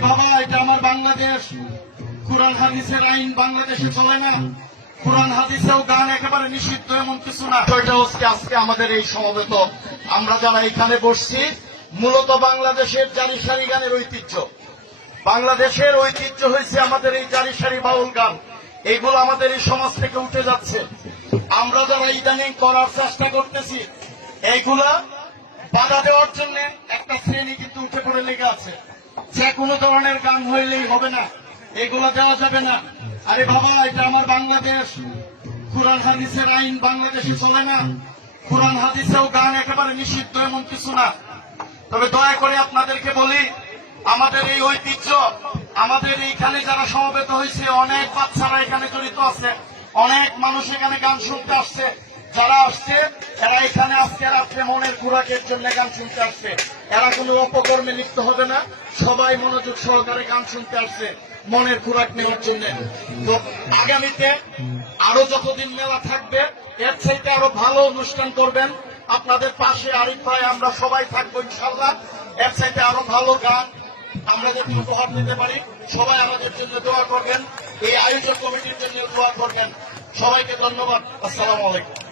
বাবা, এটা আমার বাংলাদেশ। কোরআন হাদিসের আইন বাংলাদেশে চলে না। কোরআন হাদিসেও গান একেবারে নিষিদ্ধ, এমন কিছু না। এটা হচ্ছে আজকে আমাদের এই সমবেত আমরা যারা এখানে বসছি, মূলত বাংলাদেশের জারি সারি গানের ঐতিহ্য। বাংলাদেশের ঐতিহ্য হয়েছে আমাদের এই জারি সারি বাউল গান। এইগুলো আমাদের এই সমাজ থেকে উঠে যাচ্ছে। আমরা যারা ইদানিং করার চেষ্টা করতেছি, এইগুলা বাধা দেওয়ার জন্য একটা শ্রেণী কিন্তু উঠে পড়ে লেগে আছে। যে কোনো ধরনের গান হইলেই হবে না, এগুলো দেওয়া যাবে না। আরে বাবা, এটা আমার বাংলাদেশ। কোরআন হাদিসের আইন বাংলাদেশে চলে না। কোরআন হাদিসেও গান একেবারে নিষিদ্ধ, এমন কিছু না। তবে দয়া করে আপনাদেরকে বলি, আমাদের এই ঐতিহ্য, আমাদের এইখানে যারা সমবেত হয়েছে, অনেক বাচ্চারা এখানে জড়িত আছে, অনেক মানুষ এখানে গান শুনতে আসছে। যারা আসছে এরা এখানে আজকে রাত্রে মনের খোরাকের জন্য গান শুনতে আসছে। এরা কোনো অপকর্মে লিপ্ত হবে না, সবাই মনোযোগ সহকারে গান শুনতে আসছে মনের খোরাক নেওয়ার জন্য। তো আগামীতে আরো যতদিন মেলা থাকবে, এর চাইতে আরো ভালো অনুষ্ঠান করবেন। আপনাদের পাশে আরিফ ভাই, আমরা সবাই থাকবো ইনশাল্লাহ। এর চাইতে আরো ভালো গান আমরা যাতে উপহার দিতে পারি। সবাই আমাদের জন্য দোয়া করবেন, এই আয়োজক কমিটির জন্য দোয়া করবেন। সবাইকে ধন্যবাদ। আসসালামু আলাইকুম।